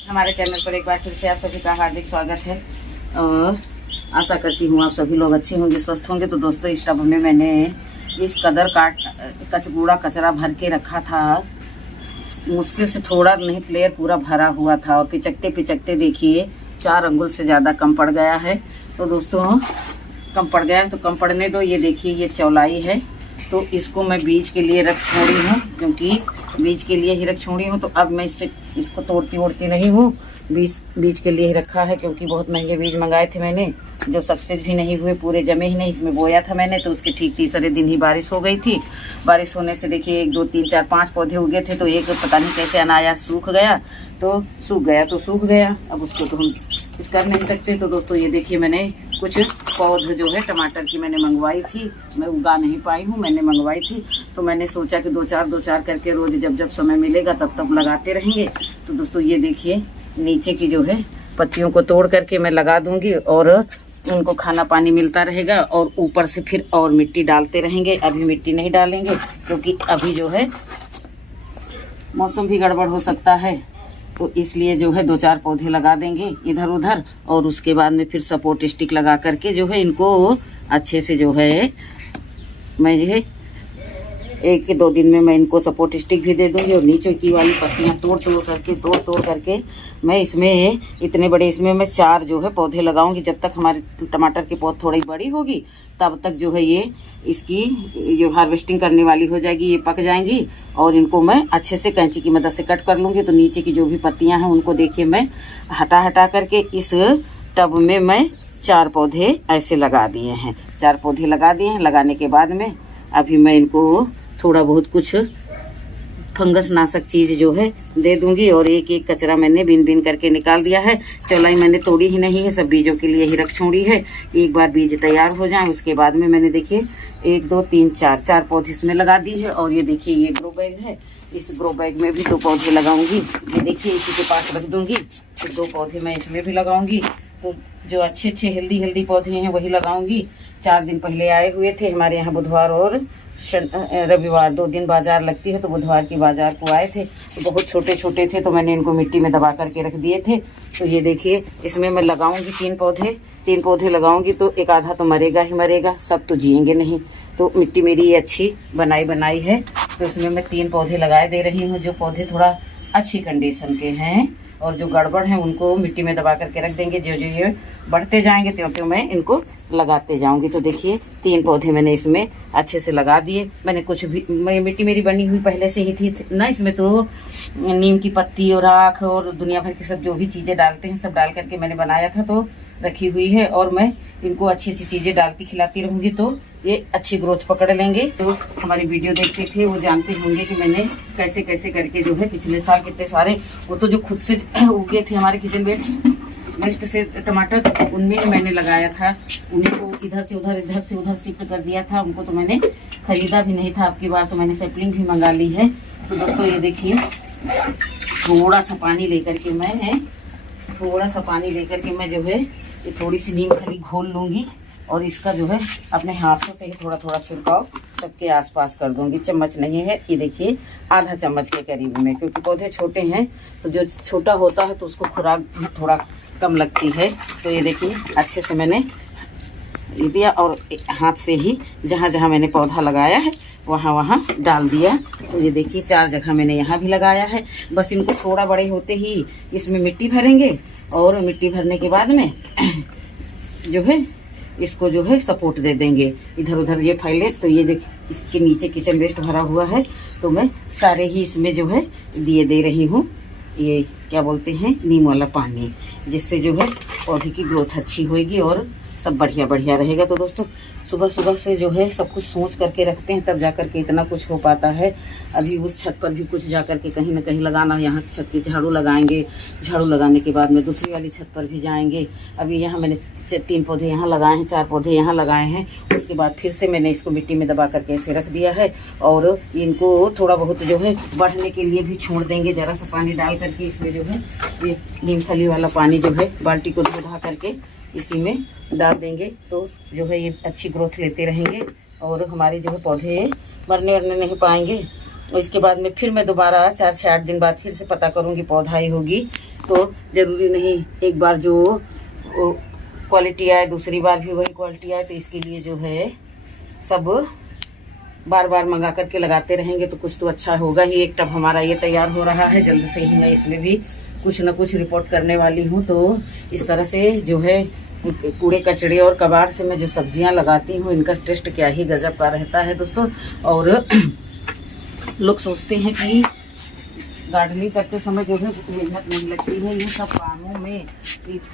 हमारे चैनल पर एक बार फिर से आप सभी का हार्दिक स्वागत है और आशा करती हूँ आप सभी लोग अच्छे होंगे, स्वस्थ होंगे। तो दोस्तों, इस टब में मैंने इस कदर कूड़ा कचरा भर के रखा था। मुश्किल से थोड़ा नहीं, प्लेयर पूरा भरा हुआ था और पिचकते पिचकते देखिए 4 अंगुल से ज़्यादा कम पड़ गया है। तो दोस्तों, कम पड़ गया है तो कम पड़ने दो। ये देखिए, ये चौलाई है तो इसको मैं बीज के लिए रख छोड़ी हूँ, क्योंकि बीज के लिए ही रख छोड़ी हूँ। तो अब मैं इसको तोड़ती नहीं हूँ, बीज के लिए ही रखा है, क्योंकि बहुत महंगे बीज मंगाए थे मैंने, जो सक्सेस भी नहीं हुए, पूरे जमे ही नहीं। इसमें बोया था मैंने, तो उसके ठीक तीसरे दिन ही बारिश हो गई थी। बारिश होने से देखिए 1 2 3 4 5 पौधे उगे थे, तो एक पता नहीं कैसे अनायास सूख गया, तो सूख गया। अब उसको तो हम कुछ कर नहीं सकते। तो दोस्तों, ये देखिए, मैंने कुछ पौध जो है टमाटर की मैंने मंगवाई थी, मैं उगा नहीं पाई हूँ, मैंने मंगवाई थी। तो मैंने सोचा कि 2-4 करके रोज़ जब समय मिलेगा तब लगाते रहेंगे। तो दोस्तों, ये देखिए, नीचे की जो है पत्तियों को तोड़ करके मैं लगा दूंगी और उनको खाना पानी मिलता रहेगा, और ऊपर से फिर और मिट्टी डालते रहेंगे। अभी मिट्टी नहीं डालेंगे क्योंकि अभी जो है मौसम भी गड़बड़ हो सकता है, तो इसलिए जो है 2-4 पौधे लगा देंगे इधर उधर, और उसके बाद में फिर सपोर्ट स्टिक लगा करके जो है इनको अच्छे से जो है मैं ये 1-2 दिन में मैं इनको सपोर्ट स्टिक भी दे दूंगी। और नीचे की वाली पत्तियां तोड़ करके मैं इसमें इतने बड़े, इसमें मैं 4 जो है पौधे लगाऊंगी। जब तक हमारे टमाटर की पौध थोड़ी बड़ी होगी तब तक जो है ये इसकी जो हार्वेस्टिंग करने वाली हो जाएगी, ये पक जाएंगी और इनको मैं अच्छे से कैंची की मदद से कट कर लूँगी। तो नीचे की जो भी पत्तियां हैं उनको देखिए मैं हटा करके इस टब में मैं 4 पौधे ऐसे लगा दिए हैं। 4 पौधे लगा दिए हैं। लगाने के बाद में अभी मैं इनको थोड़ा बहुत कुछ फंगस नाशक चीज़ जो है दे दूंगी, और एक कचरा मैंने बीन करके निकाल दिया है। चौलाई मैंने तोड़ी ही नहीं है, सब बीजों के लिए ही रख छोड़ी है। एक बार बीज तैयार हो जाए उसके बाद में मैंने देखिए 1 2 3 4 पौधे इसमें लगा दी है। और ये देखिए, ये ग्रो बैग है, इस ग्रो बैग में भी 2 पौधे लगाऊंगी। ये देखिए, इसी के पास रख दूंगी। तो 2 पौधे मैं इसमें भी लगाऊंगी। तो जो अच्छे हेल्दी पौधे हैं वही लगाऊंगी। 4 दिन पहले आए हुए थे हमारे यहाँ, बुधवार और रविवार 2 दिन बाजार लगती है, तो बुधवार की बाजार को आए थे। तो बहुत छोटे थे, तो मैंने इनको मिट्टी में दबा करके रख दिए थे। तो ये देखिए, इसमें मैं लगाऊंगी 3 पौधे लगाऊंगी। तो एक आधा तो मरेगा ही मरेगा, सब तो जिएंगे नहीं। तो मिट्टी मेरी ये अच्छी बनाई है, तो इसमें मैं 3 पौधे लगाए दे रही हूँ। जो पौधे थोड़ा अच्छी कंडीशन के हैं और जो गड़बड़ हैं उनको मिट्टी में दबा करके रख देंगे। जो ये बढ़ते जाएंगे त्यों मैं इनको लगाते जाऊंगी। तो देखिए, 3 पौधे मैंने इसमें अच्छे से लगा दिए। मैंने कुछ भी, मिट्टी मेरी बनी हुई पहले से ही थी ना, इसमें तो नीम की पत्ती और आँख और दुनिया भर की सब जो भी चीज़ें डालते हैं सब डाल करके मैंने बनाया था, तो रखी हुई है। और मैं इनको अच्छी चीज़ें डालती खिलाती रहूँगी, तो ये अच्छी ग्रोथ पकड़ लेंगे। तो हमारी वीडियो देखते थे वो जानते होंगे कि मैंने कैसे करके जो है पिछले साल कितने सारे, वो तो जो खुद से उगे थे हमारे किचन वेस्ट से टमाटर, उनमें मैंने लगाया था। उन्हीं को इधर से उधर शिफ्ट कर दिया था। उनको तो मैंने खरीदा भी नहीं था, आपकी बार तो मैंने सैपलिंग भी मंगा ली है। तो दोस्तों, ये देखिए, थोड़ा सा पानी लेकर के मैं जो है ये थोड़ी सी नीम खली घोल लूँगी, और इसका जो है अपने हाथों से ही थोड़ा छिड़काव सबके आसपास कर दूंगी। चम्मच नहीं है, ये देखिए आधा चम्मच के करीब में, क्योंकि पौधे छोटे हैं तो जो छोटा होता है तो उसको खुराक भी थोड़ा कम लगती है। तो ये देखिए, अच्छे से मैंने दिया और हाथ से ही जहाँ मैंने पौधा लगाया है वहाँ डाल दिया। तो ये देखिए, 4 जगह मैंने यहाँ भी लगाया है। बस इनको थोड़ा बड़े होते ही इसमें मिट्टी भरेंगे, और मिट्टी भरने के बाद में जो है इसको जो है सपोर्ट दे देंगे। इधर उधर ये फैले, तो ये देखिए, इसके नीचे किचन वेस्ट भरा हुआ है, तो मैं सारे ही इसमें जो है दे रही हूँ ये क्या बोलते हैं, नीम वाला पानी, जिससे जो है पौधे की ग्रोथ अच्छी होएगी और सब बढ़िया रहेगा। तो दोस्तों, सुबह से जो है सब कुछ सोच करके रखते हैं, तब जा कर के इतना कुछ हो पाता है। अभी उस छत पर भी कुछ जा कर के कहीं ना कहीं लगाना, यहाँ की छत की झाड़ू लगाएंगे, झाड़ू लगाने के बाद में दूसरी वाली छत पर भी जाएंगे। अभी यहाँ मैंने 3 पौधे यहाँ लगाए हैं, 4 पौधे यहाँ लगाए हैं। उसके बाद फिर से मैंने इसको मिट्टी में दबा करके ऐसे रख दिया है, और इनको थोड़ा बहुत जो है बढ़ने के लिए भी छोड़ देंगे। ज़रा सा पानी डाल करके इसमें जो है ये नीमखली वाला पानी जो है बाल्टी को धो करके इसी में डाल देंगे, तो जो है ये अच्छी ग्रोथ लेते रहेंगे और हमारे जो है पौधे मरने नहीं पाएंगे। और इसके बाद में फिर मैं दोबारा 4 से 8 दिन बाद फिर से पता करूंगी पौधा ही होगी तो ज़रूरी नहीं एक बार जो क्वालिटी आए दूसरी बार भी वही क्वालिटी आए। तो इसके लिए जो है सब बार बार मंगा करके लगाते रहेंगे तो कुछ तो अच्छा होगा ही। एक टब हमारा ये तैयार हो रहा है, जल्द से ही मैं इसमें भी कुछ न कुछ रिपोर्ट करने वाली हूँ। तो इस तरह से जो है कूड़े कचड़े और कबाड़ से मैं जो सब्जियां लगाती हूँ इनका टेस्ट क्या ही गजब का रहता है दोस्तों। और लोग सोचते हैं कि गार्डनिंग करते समय जो है मेहनत नहीं लगती है। ये सब कामों में,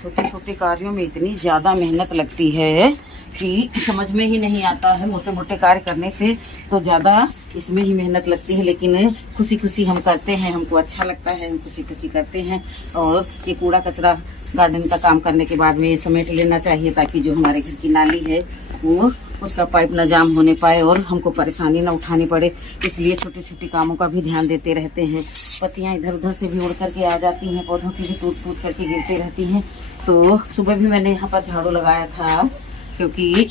छोटे छोटे कार्यों में इतनी ज़्यादा मेहनत लगती है कि समझ में ही नहीं आता है। मोटे मोटे कार्य करने से तो ज़्यादा इसमें ही मेहनत लगती है, लेकिन खुशी खुशी हम करते हैं, हमको अच्छा लगता है, हम खुशी खुशी करते हैं। और ये कूड़ा कचरा गार्डन का काम करने के बाद में ये समेट लेना चाहिए ताकि जो हमारे घर की नाली है वो उसका पाइप न जाम होने पाए और हमको परेशानी न उठानी पड़े। इसलिए छोटे छोटे कामों का भी ध्यान देते रहते हैं। पत्तियां इधर उधर से भी उड़ करके आ जाती हैं, पौधों की भी टूट टूट करके गिरते रहती हैं। तो सुबह भी मैंने यहाँ पर झाड़ू लगाया था क्योंकि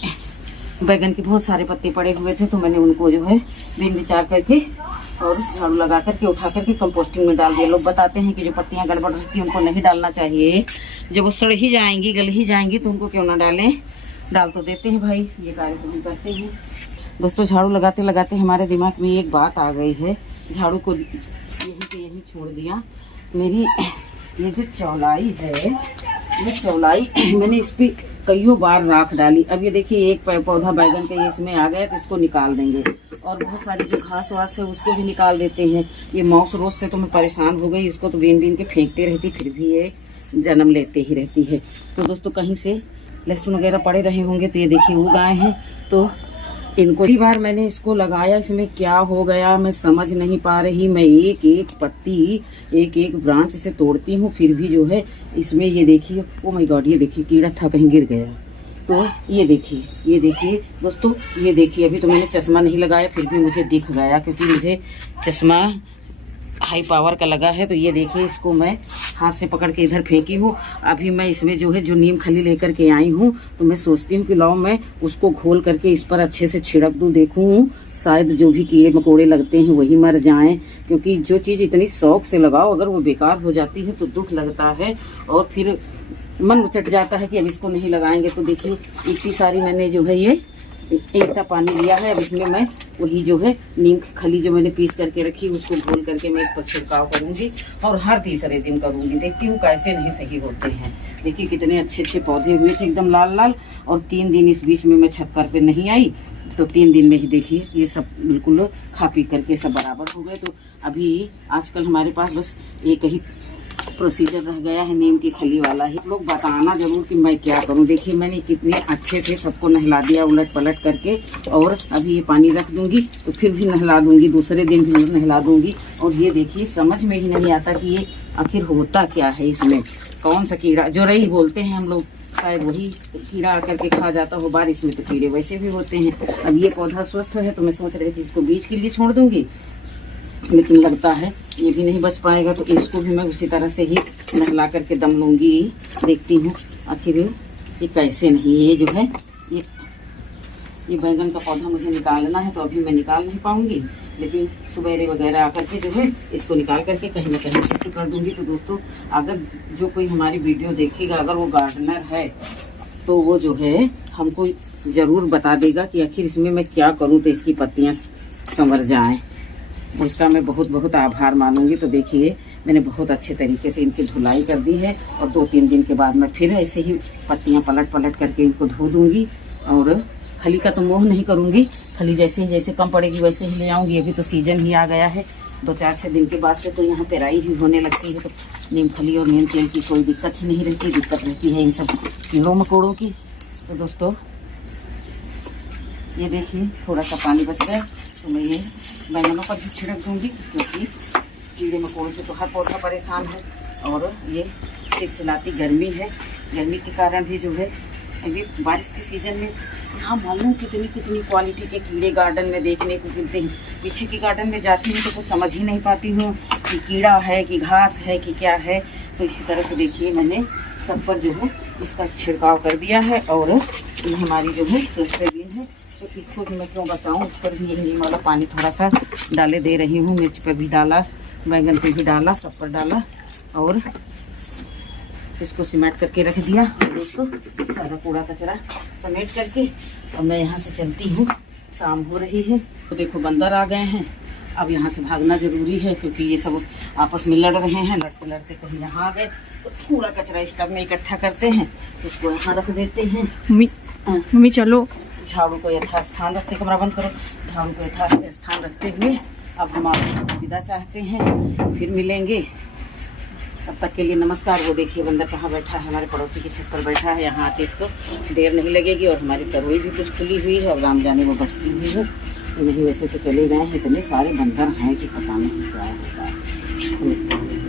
बैगन के बहुत सारे पत्ते पड़े हुए थे, तो मैंने उनको जो है बीन विचार करके और झाड़ू लगा करके उठा करके कंपोस्टिंग में डाल दिया। लोग बताते हैं कि जो पत्तियां गड़बड़ रहती हैं उनको नहीं डालना चाहिए, जब वो सड़ ही जाएंगी गल ही जाएंगी तो उनको क्यों ना डालें। डाल तो देते हैं भाई, ये कार्य तो हम करते हैं। दोस्तों झाड़ू लगाते लगाते हमारे दिमाग में एक बात आ गई है, झाड़ू को यहीं छोड़ दिया। मेरी ये जो चौलाई है, ये चौलाई मैंने इस पर कईयों बार राख डाली। अब ये देखिए एक पौधा बैगन का ये इसमें आ गया तो इसको निकाल देंगे। और बहुत सारी जो घास वास है उसको भी निकाल देते हैं। ये माउस रोज से तो मैं परेशान हो गई, इसको तो बीन बीन के फेंकते रहती, फिर भी ये जन्म लेते ही रहती है। तो दोस्तों कहीं से लहसुन वगैरह पड़े रहे होंगे तो ये देखिए उग आए हैं। तो इनको कई बार मैंने इसको लगाया, इसमें क्या हो गया मैं समझ नहीं पा रही। मैं एक एक पत्ती एक एक ब्रांच से तोड़ती हूँ, फिर भी जो है इसमें ये देखिए, ओ माय गॉड, ये देखिए कीड़ा था कहीं गिर गया। तो ये देखिए दोस्तों, ये देखिए अभी तो मैंने चश्मा नहीं लगाया फिर भी मुझे दिख गया, क्योंकि मुझे चश्मा हाई पावर का लगा है। तो ये देखिए इसको मैं हाथ से पकड़ के इधर फेंकी हूँ। अभी मैं इसमें जो है जो नीम खली लेकर के आई हूँ, तो मैं सोचती हूँ कि लाओ मैं उसको घोल करके इस पर अच्छे से छिड़क दूँ, देखूँ शायद जो भी कीड़े मकोड़े लगते हैं वही मर जाएं। क्योंकि जो चीज़ इतनी शौक से लगाओ अगर वो बेकार हो जाती है तो दुख लगता है और फिर मन उचट जाता है कि अब इसको नहीं लगाएंगे। तो देखिए इतनी सारी मैंने जो है ये इतना पानी लिया है। अब इसमें मैं वही जो है नीम खली जो मैंने पीस करके रखी उसको घोल करके मैं इस पर छिड़काव करूंगी और हर तीसरे दिन करूंगी। देखती हूँ कैसे नहीं सही होते हैं। देखिए कितने अच्छे अच्छे पौधे हुए थे एकदम लाल लाल, और 3 दिन इस बीच में मैं छत पर नहीं आई तो 3 दिन में ही देखिए ये सब बिल्कुल खा पी करके सब बराबर हो गए। तो अभी आजकल हमारे पास बस एक ही प्रोसीजर रह गया है नीम की खली वाला ही। लोग बताना जरूर कि मैं क्या करूं। देखिए मैंने कितने अच्छे से सबको नहला दिया उलट पलट करके, और अभी ये पानी रख दूंगी तो फिर भी नहला दूंगी, दूसरे दिन भी नहला दूंगी। और ये देखिए समझ में ही नहीं आता कि ये आखिर होता क्या है, इसमें कौन सा कीड़ा, जो रही बोलते हैं हम लोग, शायद वही कीड़ा आकर के खा जाता हो। बारिश में तो कीड़े वैसे भी होते हैं। अब ये पौधा स्वस्थ है तो मैं सोच रही थी इसको बीज के लिए छोड़ दूंगी, लेकिन लगता है ये भी नहीं बच पाएगा। तो इसको भी मैं उसी तरह से ही नहला करके दम लूँगी। देखती हूँ आखिर ये कैसे नहीं, ये जो है ये बैंगन का पौधा मुझे निकालना है तो अभी मैं निकाल नहीं पाऊँगी, लेकिन सुबेरे वगैरह आकर के जो है इसको निकाल करके कहीं ना कहीं शिफ्ट कर दूँगी। तो दोस्तों अगर जो कोई हमारी वीडियो देखेगा अगर वो गार्डनर है तो वो जो है हमको ज़रूर बता देगा कि आखिर इसमें मैं क्या करूँ तो इसकी पत्तियाँ संवर जाएँ। उसका मैं बहुत बहुत आभार मानूंगी। तो देखिए मैंने बहुत अच्छे तरीके से इनकी धुलाई कर दी है, और 2-3 दिन के बाद मैं फिर ऐसे ही पत्तियां पलट पलट करके इनको धो दूंगी। और खली का तो मोह नहीं करूंगी, खली जैसे कम पड़ेगी वैसे ही ले आऊँगी। अभी तो सीजन ही आ गया है, 2-4-6 दिन के बाद से तो यहाँ पेराई ही होने लगती है। तो नीम खली और नीम तेल की कोई दिक्कत ही नहीं रहती, दिक्कत रहती है इन सब कीड़ों मकोड़ों की। तो दोस्तों ये देखिए थोड़ा सा पानी बच गया तो मैं ये बैंगनों पर भी छिड़क दूंगी, क्योंकि कीड़े मकोड़ों से तो हर पौधा परेशान है। और ये चिलचिलाती गर्मी है, गर्मी के कारण भी जो है अभी बारिश के सीजन में यहाँ मालूम कितनी कितनी क्वालिटी के कीड़े गार्डन में देखने को मिलते हैं। पीछे की गार्डन में जाती हूँ तो कुछ समझ ही नहीं पाती हूँ कि कीड़ा है कि घास है कि क्या है। तो इसी तरह से देखिए मैंने सब पर जो है इसका छिड़काव कर दिया है। और ये हमारी जो है डस्टबिन है, तो इसको भी मैं क्यों बचाऊँ, उस पर भी ये नीम वाला पानी थोड़ा सा डाले दे रही हूँ। मिर्च पर भी डाला, बैंगन पे भी डाला, सब पर डाला। और इसको सिमेट करके रख दिया। दोस्तों सारा कूड़ा कचरा समेट करके अब मैं यहाँ से चलती हूँ, शाम हो रही है। तो देखो बंदर आ गए हैं, अब यहाँ से भागना ज़रूरी है क्योंकि ये सब आपस में लड़ रहे हैं। लड़ते लड़ते कहीं यहाँ आ गए तो कूड़ा कचरा स्टब में इकट्ठा करते हैं, उसको यहाँ रख देते हैं। मम्मी चलो। झाड़ू को यथास्थान रखते, कमरा बंद करो। झाड़ू को यथास्थान रखते हुए अब हम आपको विदा चाहते हैं, फिर मिलेंगे। तब तक के लिए नमस्कार। वो देखिए बंदर कहाँ बैठा है, हमारे पड़ोसी की छत पर बैठा है। यहाँ आके इसको देर नहीं लगेगी। और हमारी तरोई भी कुछ खुली हुई है, अब राम जाने वो बचती हुई है। नहीं वैसे तो चले गए हैं, इतने सारे बंदर हैं कि पता नहीं क्या होता है।